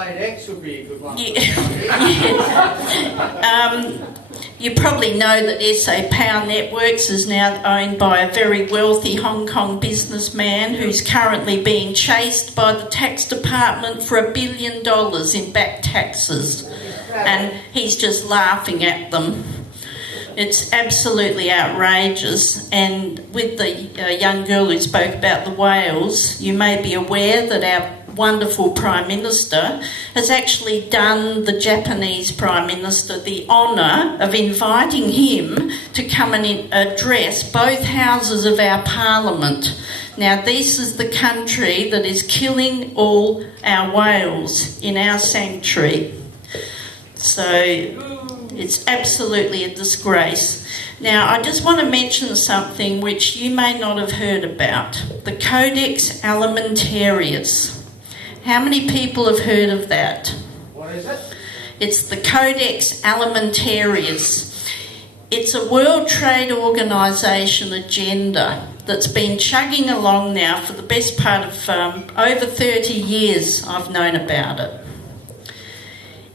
Adelaide X would be a good one. You probably know that SA Power Networks is now owned by a very wealthy Hong Kong businessman who's currently being chased by the tax department for $1 billion in back taxes. And he's just laughing at them. It's absolutely outrageous. And with the young girl who spoke about the whales, you may be aware that our wonderful Prime Minister has actually done the Japanese Prime Minister the honour of inviting him to come and address both houses of our Parliament. Now, this is the country that is killing all our whales in our sanctuary. So it's absolutely a disgrace. Now, I just want to mention something which you may not have heard about. The Codex Alimentarius. How many people have heard of that? What is it? It's the Codex Alimentarius. It's a World Trade Organisation agenda that's been chugging along now for the best part of over 30 years. I've known about it.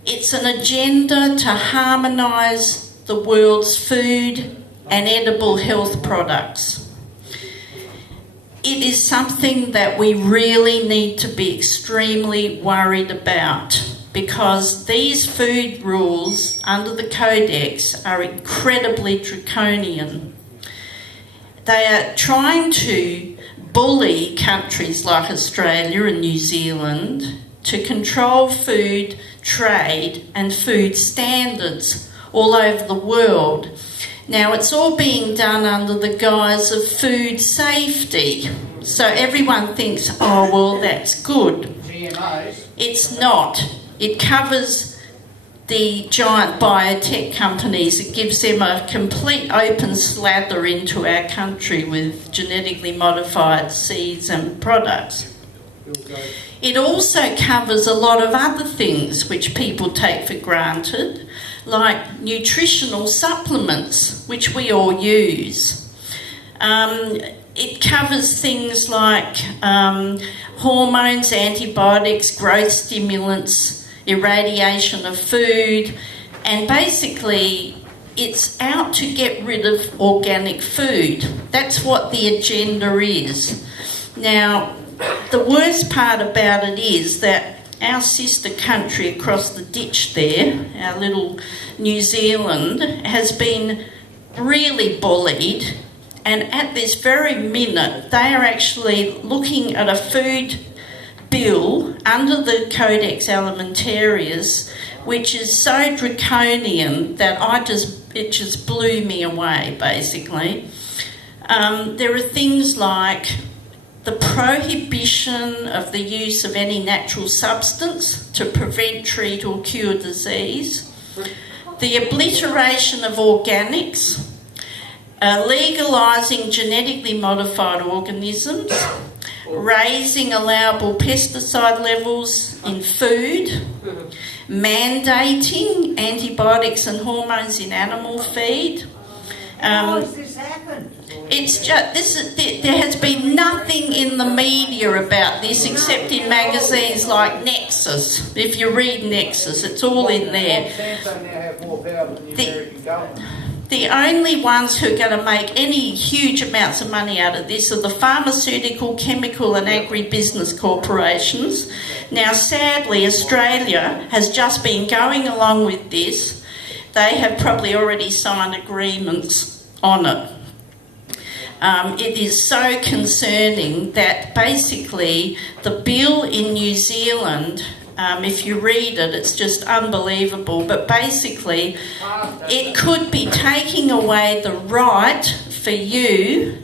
It's an agenda to harmonise the world's food and edible health products. It is something that we really need to be extremely worried about, because these food rules under the Codex are incredibly draconian. They are trying to bully countries like Australia and New Zealand to control food trade and food standards all over the world. Now, it's all being done under the guise of food safety. So everyone thinks, oh, well, that's good. GMOs. It's not. It covers the giant biotech companies. It gives them a complete open slather into our country with genetically modified seeds and products. It also covers a lot of other things which people take for granted, like nutritional supplements, which we all use. It covers things like hormones, antibiotics, growth stimulants, irradiation of food, and basically it's out to get rid of organic food. That's what the agenda is. Now, the worst part about it is that our sister country across the ditch there, our little New Zealand, has been really bullied, and at this very minute they are actually looking at a food bill under the Codex Alimentarius which is so draconian that it just blew me away, basically. There are things like the prohibition of the use of any natural substance to prevent, treat or cure disease, the obliteration of organics, legalising genetically modified organisms, raising allowable pesticide levels in food, mandating antibiotics and hormones in animal feed. How has this happened? It's just there has been nothing in the media about this except in magazines like Nexus. If you read Nexus, it's all in there. Monsanto now have more power than the American government. The only ones who are going to make any huge amounts of money out of this are the pharmaceutical, chemical and agribusiness corporations. Now, sadly, Australia has just been going along with this. They have probably already signed agreements on it. It is so concerning that basically the bill in New Zealand, if you read it, it's just unbelievable, but basically it could be taking away the right for you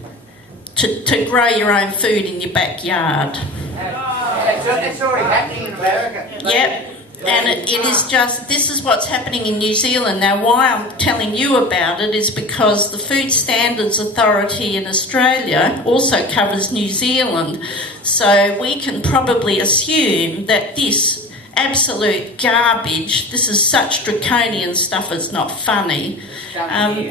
to grow your own food in your backyard. It's already happening in America. Yep. And it is just, this is what's happening in New Zealand. Now, why I'm telling you about it is because the Food Standards Authority in Australia also covers New Zealand. So we can probably assume that this absolute garbage, this is such draconian stuff, it's not funny,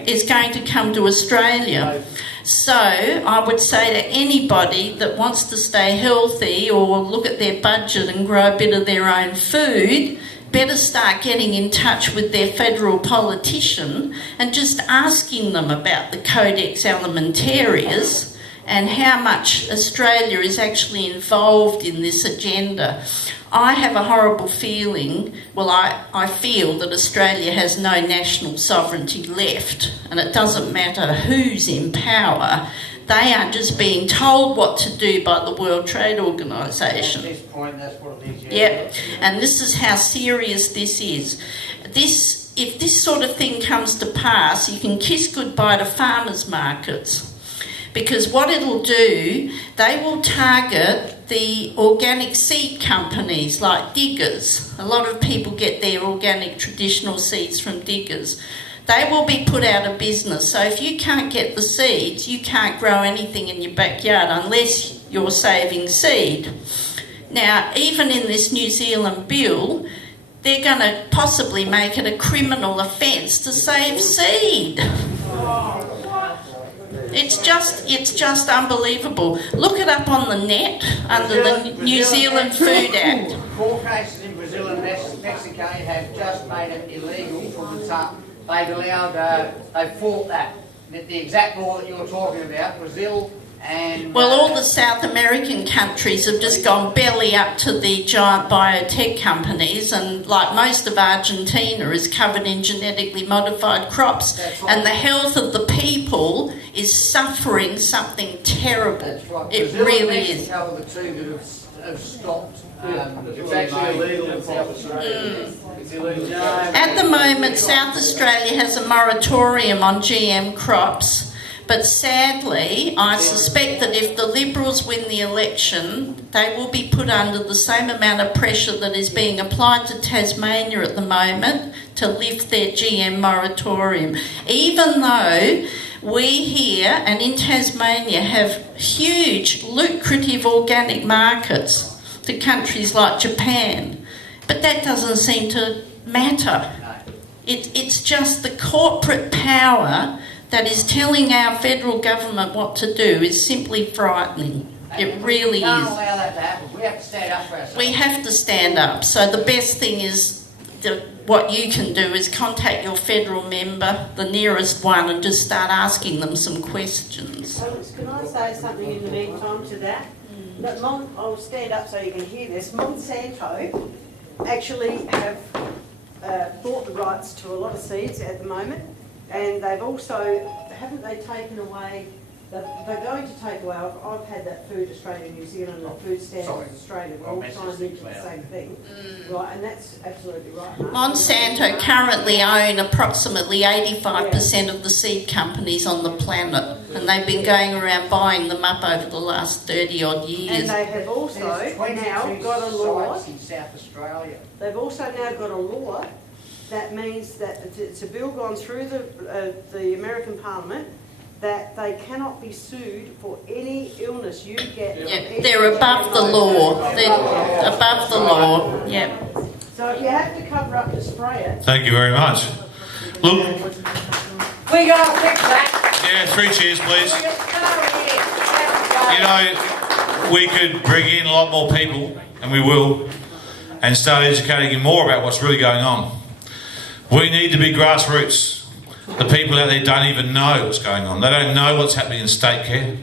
is going to come to Australia. So I would say to anybody that wants to stay healthy or look at their budget and grow a bit of their own food, better start getting in touch with their federal politician and just asking them about the Codex Alimentarius and how much Australia is actually involved in this agenda. I have a horrible feeling, I feel that Australia has no national sovereignty left, and it doesn't matter who's in power, they are just being told what to do by the World Trade Organisation. At this point, that's what it is. Yep, and this is how serious this is. If this sort of thing comes to pass, you can kiss goodbye to farmers' markets. Because what it'll do, they will target the organic seed companies like Diggers. A lot of people get their organic traditional seeds from Diggers. They will be put out of business. So if you can't get the seeds, you can't grow anything in your backyard unless you're saving seed. Now, even in this New Zealand bill, they're going to possibly make it a criminal offence to save seed. It's just unbelievable. Look it up on the net under the New Zealand Food Act. Court cases in Brazil and Mexico have just made it illegal from the top. They fought that. The exact law that you're talking about, Brazil and... Well, all the South American countries have just gone belly up to the giant biotech companies, and like most of Argentina is covered in genetically modified crops. That's right. And the health of the people is suffering something terrible. That's right. It Brazil really and is. Mexico are the two that have stopped. It's actually illegal in South Australia. It's illegal. At the moment, South Australia has a moratorium on GM crops. But sadly, I suspect that if the Liberals win the election, they will be put under the same amount of pressure that is being applied to Tasmania at the moment to lift their GM moratorium. Even though we here and in Tasmania have huge, lucrative organic markets to countries like Japan. But that doesn't seem to matter. It's just the corporate power that is telling our federal government what to do is simply frightening. It really We can't is. allow that to happen. We have to stand up for ourselves. We have to stand up. So the best thing is what you can do is contact your federal member, the nearest one, and just start asking them some questions. Alex, can I say something in the meantime to that? That I'll stand up so you can hear this. Monsanto actually have bought the rights to a lot of seeds at the moment. And they've also, haven't they taken away, they're going to take away, I've had that Food Australia New Zealand or Food Standards Australia, we're all signed into the same thing. Right, and that's absolutely right. Monsanto currently own approximately 85% of the seed companies on the planet, and they've been going around buying them up over the last 30 odd years. And they have also now got a law. In South Australia. They've also now got a law that means that it's a bill gone through the American Parliament that they cannot be sued for any illness you get. Yeah, they're above the law. They're above the law. Yeah. So if you have to cover up to spray it. Thank you very much. Look, We gotta fix that. yeah, 3 cheers, please. You You know, we could bring in a lot more people, and we will, and start educating you more about what's really going on. We need to be grassroots. The people out there don't even know what's going on. They don't know what's happening in state care.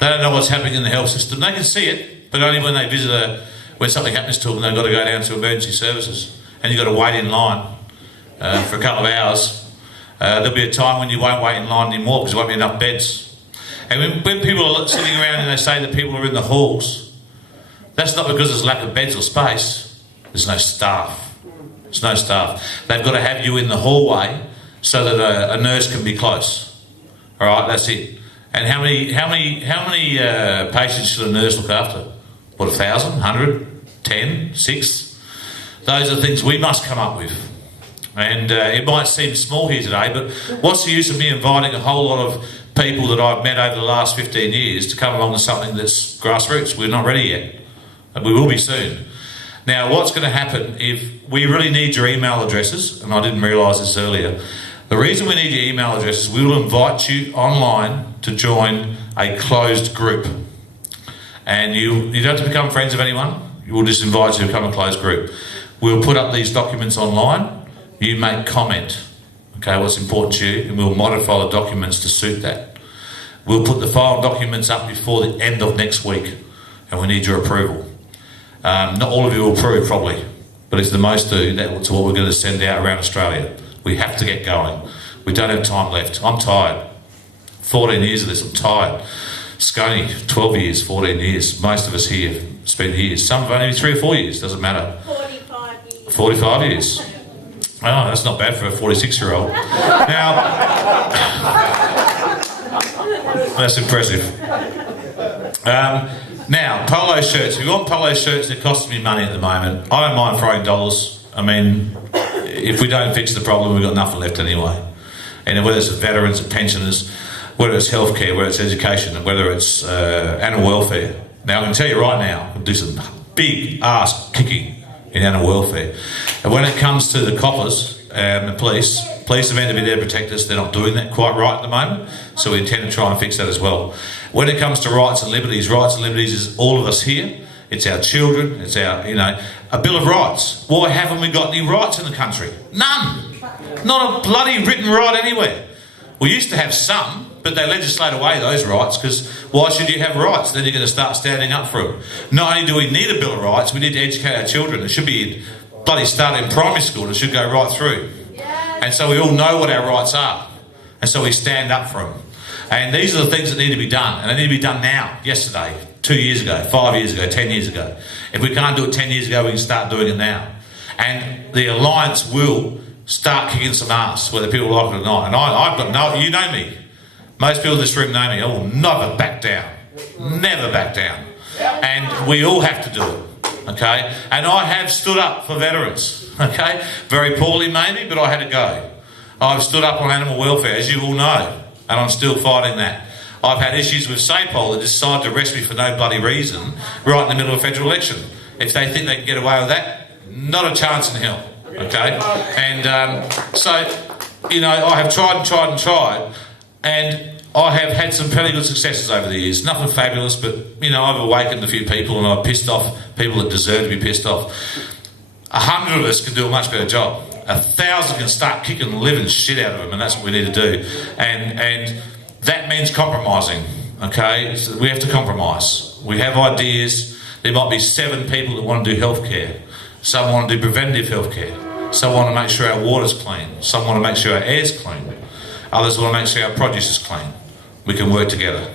They don't know what's happening in the health system. They can see it, but only when they visit when something happens to them, they've got to go down to emergency services, and you've got to wait in line for a couple of hours. There'll be a time when you won't wait in line anymore because there won't be enough beds. And when people are sitting around and they say that people are in the halls, that's not because there's lack of beds or space. There's no staff. There's no staff. They've got to have you in the hallway so that a nurse can be close. All right, that's it. And how many patients should a nurse look after? What, 1,000, 100, 10, 6? Those are things we must come up with. And it might seem small here today, but what's the use of me inviting a whole lot of people that I've met over the last 15 years to come along to something that's grassroots? We're not ready yet. And we will be soon. Now, what's going to happen if we really need your email addresses, and I didn't realise this earlier, the reason we need your email addresses, we will invite you online to join a closed group. And you don't have to become friends of anyone, we'll just invite you to become a closed group. We'll put up these documents online, you make comment, okay, what's important to you, and we'll modify the documents to suit that. We'll put the final documents up before the end of next week, and we need your approval. Not all of you will approve probably, but if the most do, that's what we're going to send out around Australia. We have to get going. We don't have time left. I'm tired. 14 years of this, I'm tired. Scone, 12 years, 14 years. Most of us here spent years. Some have only 3 or 4 years, doesn't matter. 45 years. 45 years. Oh, that's not bad for a 46-year-old. Now, that's impressive. Now, polo shirts. If you want polo shirts, they're costing me money at the moment. I don't mind throwing dollars. I mean, if we don't fix the problem, we've got nothing left anyway. And whether it's veterans and pensioners, whether it's healthcare, whether it's education, whether it's animal welfare. Now, I can tell you right now, we'll do some big ass kicking in animal welfare. And when it comes to the coppers and the police are meant to be there to protect us. They're not doing that quite right at the moment, so we intend to try and fix that as well. When it comes to rights and liberties is all of us here. It's our children, it's our, a Bill of Rights. Why haven't we got any rights in the country? None. Not a bloody written right anywhere. We used to have some, but they legislate away those rights, because why should you have rights? Then you're going to start standing up for them. Not only do we need a Bill of Rights, we need to educate our children. It should be bloody start in primary school. It should go right through. And so we all know what our rights are. And so we stand up for them. And these are the things that need to be done. And they need to be done now, yesterday, 2 years ago, 5 years ago, 10 years ago. If we can't do it 10 years ago, we can start doing it now. And the Alliance will start kicking some ass, whether people like it or not. And I've got no, you know me. Most people in this room know me. I will never back down. Never back down. And we all have to do it, okay? And I have stood up for veterans, okay? Very poorly maybe, but I had to go. I've stood up on animal welfare, as you all know, and I'm still fighting that. I've had issues with SAPOL that decide to arrest me for no bloody reason right in the middle of a federal election. If they think they can get away with that, not a chance in hell, okay? And so, I have tried, and I have had some pretty good successes over the years. Nothing fabulous, but, I've awakened a few people and I've pissed off people that deserve to be pissed off. 100 of us can do a much better job. 1,000 can start kicking the living shit out of them, and that's what we need to do. And that means compromising, okay? So we have to compromise. We have ideas. There might be 7 people that want to do healthcare. Some want to do preventative healthcare. Some want to make sure our water's clean. Some want to make sure our air's clean. Others want to make sure our produce is clean. We can work together.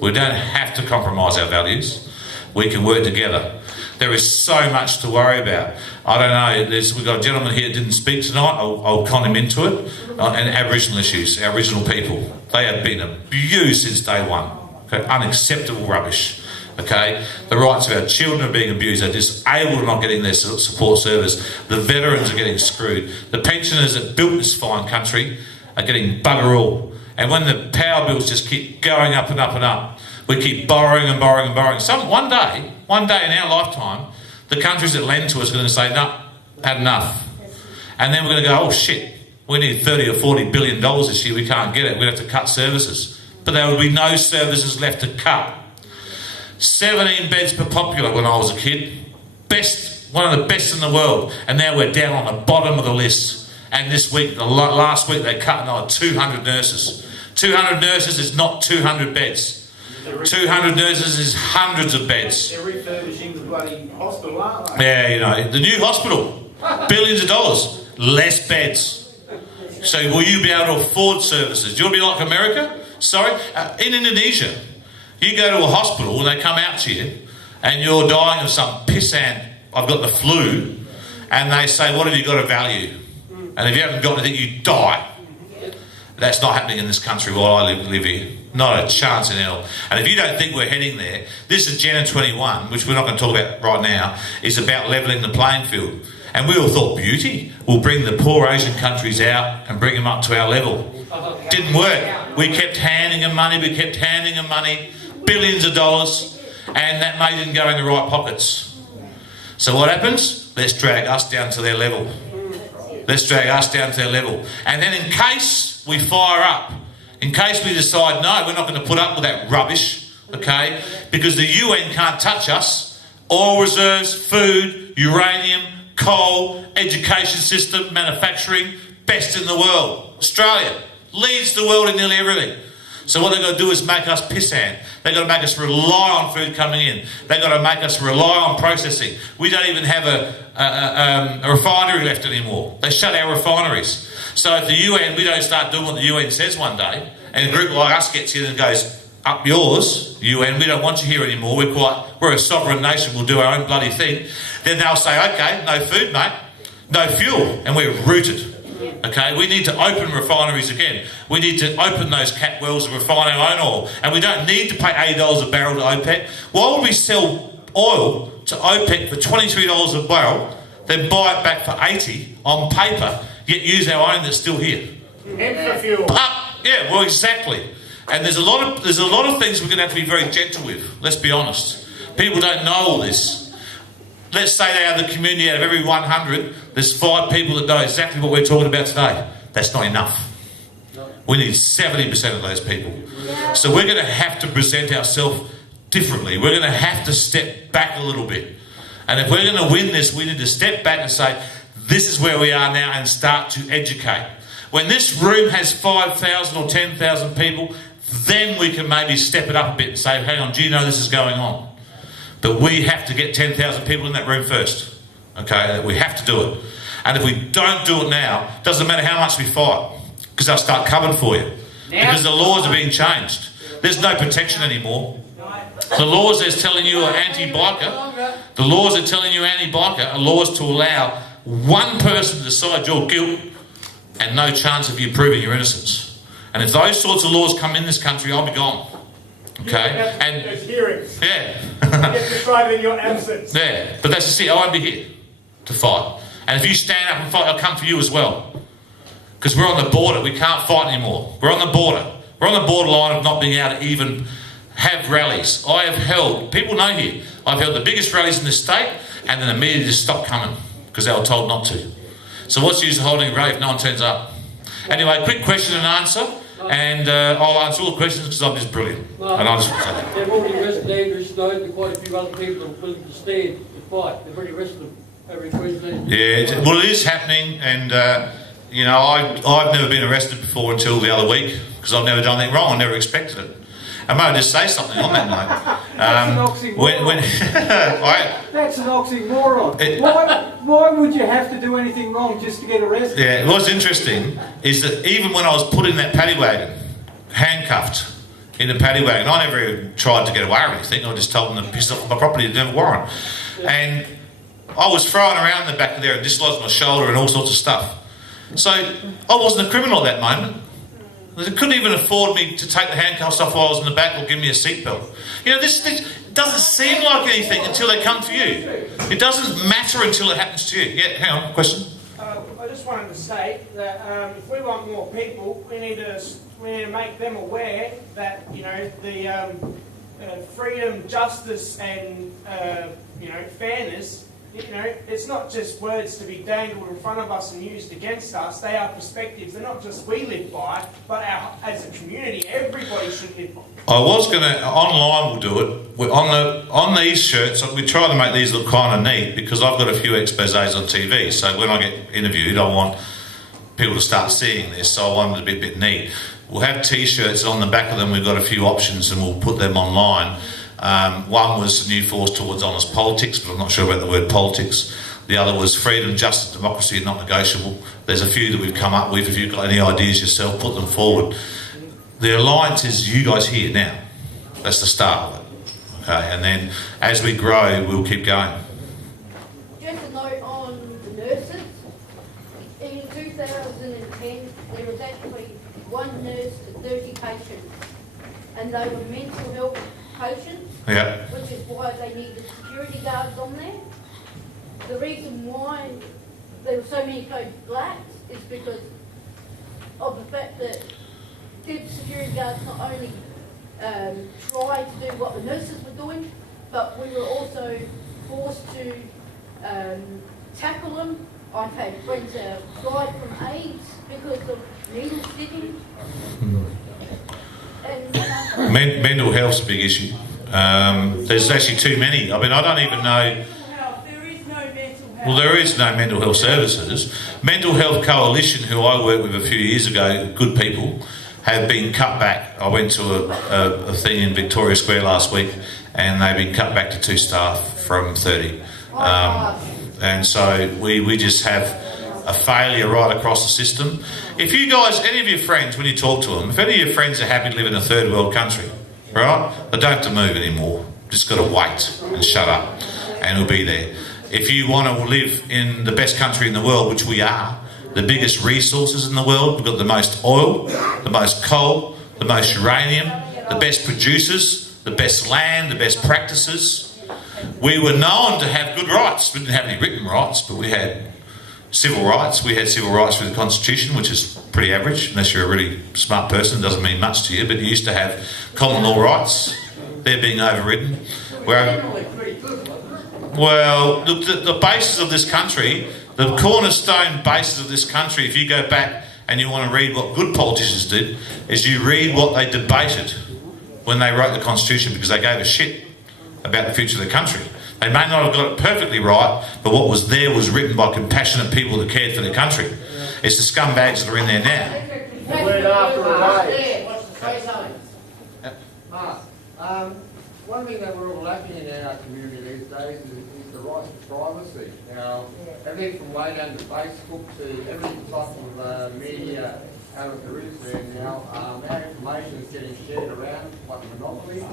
We don't have to compromise our values. We can work together. There is so much to worry about. I don't know, we've got a gentleman here that didn't speak tonight. I'll con him into it. And Aboriginal issues, Aboriginal people. They have been abused since day one. Okay? Unacceptable rubbish. Okay? The rights of our children are being abused. They're disabled and not getting their support service. The veterans are getting screwed. The pensioners that built this fine country are getting bugger all. And when the power bills just keep going up and up and up, we keep borrowing and borrowing and borrowing. One day in our lifetime, the countries that lend to us are going to say, no, had enough. And then we're going to go, oh shit, we need 30 or 40 billion dollars this year, we can't get it, we're going to have to cut services. But there will be no services left to cut. 17 beds per popular when I was a kid. One of the best in the world. And now we're down on the bottom of the list. And this week, last week, they cut another 200 nurses. 200 nurses is not 200 beds. 200 nurses is hundreds of beds. They're refurbishing the bloody hospital, aren't they? Yeah, the new hospital. Billions of dollars. Less beds. So will you be able to afford services? Do you want to be like America? Sorry? In Indonesia, you go to a hospital and they come out to you and you're dying of some pissant, I've got the flu, and they say, what have you got of value? And if you haven't got anything, you die. That's not happening in this country while I live here. Not a chance in hell. And if you don't think we're heading there, this Agenda 21, which we're not going to talk about right now, is about levelling the playing field. And we all thought beauty will bring the poor Asian countries out and bring them up to our level. Didn't work. We kept handing them money, billions of dollars, and that money didn't go in the right pockets. So what happens? Let's drag us down to their level. Let's drag us down to their level. And then in case we fire up, in case we decide, no, we're not going to put up with that rubbish, okay, because the UN can't touch us, oil reserves, food, uranium, coal, education system, manufacturing, best in the world. Australia leads the world in nearly everything. So what they've got to do is make us pissant. They've got to make us rely on food coming in. They've got to make us rely on processing. We don't even have a refinery left anymore. They shut our refineries. So if the UN, we don't start doing what the UN says one day, and a group like us gets in and goes, up yours, UN, we don't want you here anymore. We're a sovereign nation, we'll do our own bloody thing. Then they'll say, okay, no food, mate, no fuel, and we're rooted. Okay, we need to open refineries again. We need to open those cat wells and refine our own oil. And we don't need to pay $80 a barrel to OPEC. Why would we sell oil to OPEC for $23 a barrel, then buy it back for $80 on paper, yet use our own that's still here? And for fuel. Yeah, well, exactly. And there's a lot of things we're going to have to be very gentle with. Let's be honest. People don't know all this. Let's say they are the community out of every 100, there's 5 people that know exactly what we're talking about today. That's not enough. We need 70% of those people. So we're going to have to present ourselves differently. We're going to have to step back a little bit. And if we're going to win this, we need to step back and say, this is where we are now, and start to educate. When this room has 5,000 or 10,000 people, then we can maybe step it up a bit and say, hang on, do you know this is going on? But we have to get 10,000 people in that room first. Okay, we have to do it. And if we don't do it now, it doesn't matter how much we fight, because they'll start coming for you. Because the laws are being changed. There's no protection anymore. The laws that's telling you are anti-biker, the laws that are telling you anti-biker are laws to allow one person to decide your guilt and no chance of you proving your innocence. And if those sorts of laws come in this country, I'll be gone. Okay? And there's hearings. yeah. You get to try in your absence. Yeah, but that's just it. I won't be here to fight. And if you stand up and fight, I'll come for you as well. Because we're on the border. We can't fight anymore. We're on the border. We're on the borderline of not being able to even have rallies. I have held, people know here, I've held the biggest rallies in the state, and then immediately just stopped coming because they were told not to. So what's the use of holding a rally if no one turns up? Anyway, quick question and answer. And I'll answer all the questions because I'm just brilliant. And I'll just say that. They've already arrested Andrew Snowden and quite a few other people that are willing to stand to fight. They've already arrested them over in Queensland. Yeah, well, it is happening, and you know, I've never been arrested before until the other week because I've never done anything wrong. I never expected it. I might just say something on that, mate. That's an oxymoron. That's an oxymoron. Why would you have to do anything wrong just to get arrested? Yeah, what's interesting is that even when I was put in that paddy wagon, handcuffed in the paddy wagon, I never even tried to get away or anything. I just told them to piss off my property, didn't have a warrant. And I was throwing around in the back of there and dislodged my shoulder and all sorts of stuff. So I wasn't a criminal at that moment. They couldn't even afford me to take the handcuffs off while I was in the back or give me a seatbelt. You know, this doesn't seem like anything until they come for you. It doesn't matter until it happens to you. Yeah, hang on, question? I just wanted to say that if we want more people, we need to make them aware that, you know, the freedom, justice and, you know, fairness, you know, it's not just words to be dangled in front of us and used against us. They are perspectives. They're not just we live by, but as a community, everybody should live by. I was going to, online we'll do it. On these shirts, we try to make these look kind of neat because I've got a few exposés on TV. So when I get interviewed, I want people to start seeing this. So I want it to be a bit neat. We'll have T-shirts on the back of them. We've got a few options and we'll put them online. One was a new force towards honest politics, but I'm not sure about the word politics. The other was freedom, justice, democracy are not negotiable. There's a few that we've come up with. If you've got any ideas yourself, put them forward. The alliance is you guys here now. That's the start of it. Okay, and then as we grow, we'll keep going. Just a note on the nurses. In 2010, there was actually one nurse to 30 patients, and they were mental health patients, Yeah. which is why they needed security guards on there. The reason why there were so many code blacks is because of the fact that good security guards not only tried to do what the nurses were doing, but we were also forced to tackle them. I've had friends that have died from AIDS because of needle sticking. And, Mental health's a big issue. There's actually too many. I mean, I don't even know. Well, there is no mental health services. Mental Health Coalition, who I worked with a few years ago, good people, have been cut back. I went to a thing in Victoria Square last week, and they've been cut back to 2 staff from 30. And so we just have a failure right across the system. If you guys, any of your friends, when you talk to them, if any of your friends are happy to live in a third world country, right, they don't have to move anymore. Just got to wait and shut up, and we'll be there. If you want to live in the best country in the world, which we are, the biggest resources in the world, we've got the most oil, the most coal, the most uranium, the best producers, the best land, the best practices. We were known to have good rights. We didn't have any written rights, but we had civil rights. We had civil rights through the Constitution, which is pretty average, unless you're a really smart person. It doesn't mean much to you, but you used to have common law rights. They're being overridden. Well, look, the basis of this country, the cornerstone basis of this country, if you go back and you want to read what good politicians did, is you read what they debated when they wrote the Constitution, because they gave a shit about the future of the country. They may not have got it perfectly right, but what was there was written by compassionate people that cared for their country. It's the scumbags that are in there now. The word after a day. What's the say something? Mark, one thing that we're all lacking in our community these days is the right to privacy. Now, everything from way down to Facebook to every type of media outlet there is there now, our information is getting shared around like a monopoly. The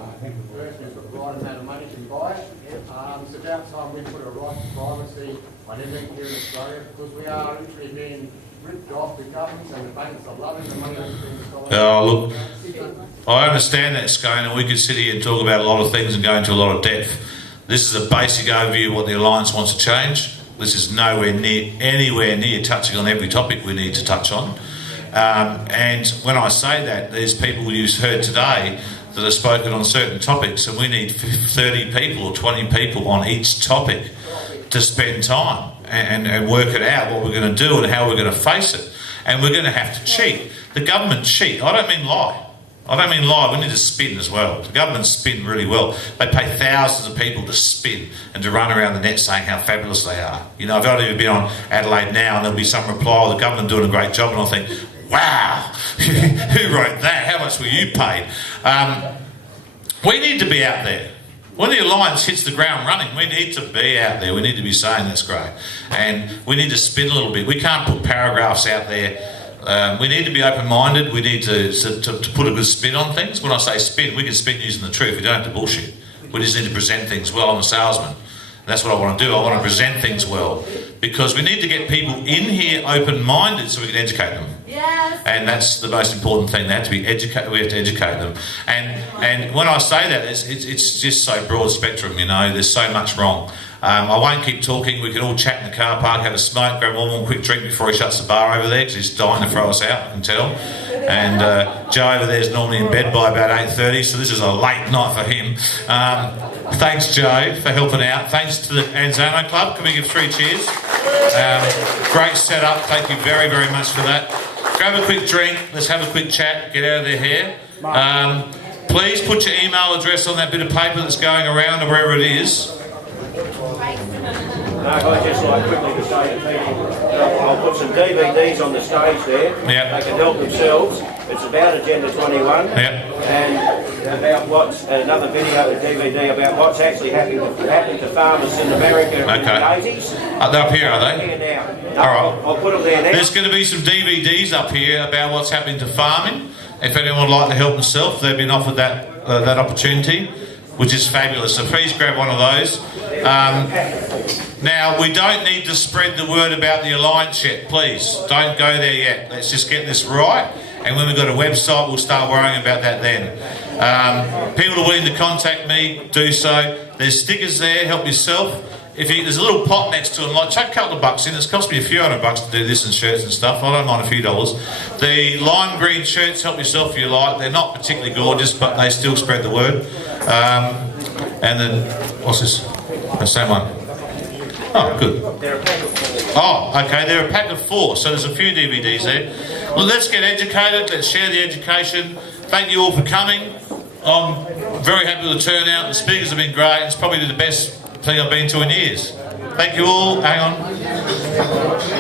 person who's got the right amount of money can buy it. It's about time we put a right to privacy on everything here in Australia, because we are literally being ripped off. The governments and the banks are loving the money that's being stolen. Oh, look, I understand that, Scone, and we could sit here and talk about a lot of things and go into a lot of depth. This is a basic overview of what the Alliance wants to change. This is anywhere near touching on every topic we need to touch on. And when I say that, there's people you've heard today that have spoken on certain topics, and we need 30 people or 20 people on each topic to spend time and work it out, what we're going to do and how we're going to face it. And we're going to have to cheat. The government cheat. I don't mean lie. We need to spin as well. The government spin really well. They pay thousands of people to spin and to run around the net saying how fabulous they are. You know, I've only been on Adelaide now, and there'll be some reply, "Oh, the government doing a great job," and I'll think, wow, who wrote that? How much were you paid? We need to be out there. When the Alliance hits the ground running, we need to be out there. We need to be saying that's great. And we need to spin a little bit. We can't put paragraphs out there. We need to be open-minded. We need to put a good spin on things. When I say spin, we can spin using the truth. We don't have to bullshit. We just need to present things well. I'm a salesman. And that's what I want to do. I want to present things well. Because we need to get people in here open-minded so we can educate them. Yes. And that's the most important thing. They have to be educated. We have to educate them. And when I say that, it's just so broad spectrum. You know, there's so much wrong. I won't keep talking. We can all chat in the car park, have a smoke, grab one more quick drink before he shuts the bar over there, because he's dying to throw us out, I can tell. And Joe over there is normally in bed by about 8:30, so this is a late night for him. Thanks, Joe, for helping out. Thanks to the Anzano Club. Can we give 3 cheers? Great setup. Thank you very, very much for that. Grab a quick drink. Let's have a quick chat. Get out of their hair. Please put your email address on that bit of paper that's going around or wherever it is. Mark, I'd just like quickly to say to people, I'll put some DVDs on the stage there. Yep. They can help themselves. It's about Agenda 21. Yep. And about what's another video, a DVD about what's actually happened to farmers in America in the 80s. They're up here, are they? Here now. No, All right. I'll put them there now. There's going to be some DVDs up here about what's happening to farming. If anyone would like to help themselves, they've been offered that opportunity, which is fabulous. So please grab one of those. Now, we don't need to spread the word about the Alliance yet. Please, don't go there yet. Let's just get this right. And when we've got a website, we'll start worrying about that then. People are willing to contact me, do so. There's stickers there, help yourself. There's a little pot next to them, like chuck a couple of bucks in. It's cost me a few $100 to do this and shirts and stuff. I don't mind a few dollars. The lime green shirts, help yourself if you like. They're not particularly gorgeous, but they still spread the word. And then, what's this? The same one. Oh, good. They're a pack of 4. Oh, okay, they're a pack of 4, so there's a few DVDs there. Well, let's get educated, let's share the education. Thank you all for coming. I'm very happy with the turnout. The speakers have been great. It's probably the best thing I've been to in years. Thank you all. Hang on.